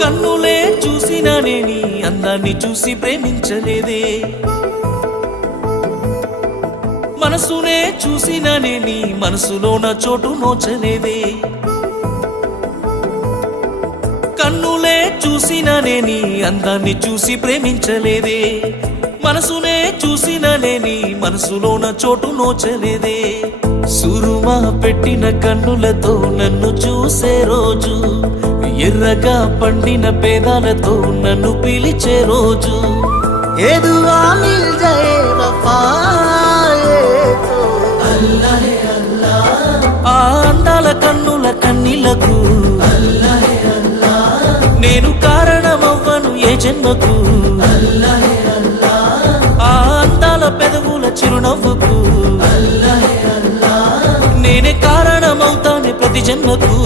కన్నులే చూసినానే నీ అందాన్ని చూసి ప్రేమించలేదే, మనసునే చూసినానే నీ మనసులోన చోటు నోచలేదే. కన్నులే చూసినానే నీ అందాన్ని చూసి ప్రేమించలేదే, మనసునే చూసినానే నీ మనసులోన చోటు నోచలేదే. సురుమా పెట్టిన కన్నులతో నన్ను చూసే రోజు, ఎర్రగా పండిన పేదాలతో నన్ను పిలిచే రోజు, ఏదువా మిల్ జాయే వఫాయే తో అల్లాహే అల్లా. ఆ అందాల కన్నుల కన్నీలకు అల్లాహే అల్లా, నేను కారణమవ్వను ఏ జన్మకు అల్లాహే అల్లా. ఆ అందాల పెదవుల చిరునవ్వుకు అల్లాహే అల్లా, నేనే కారణమవుతానే ప్రతి జన్మకు.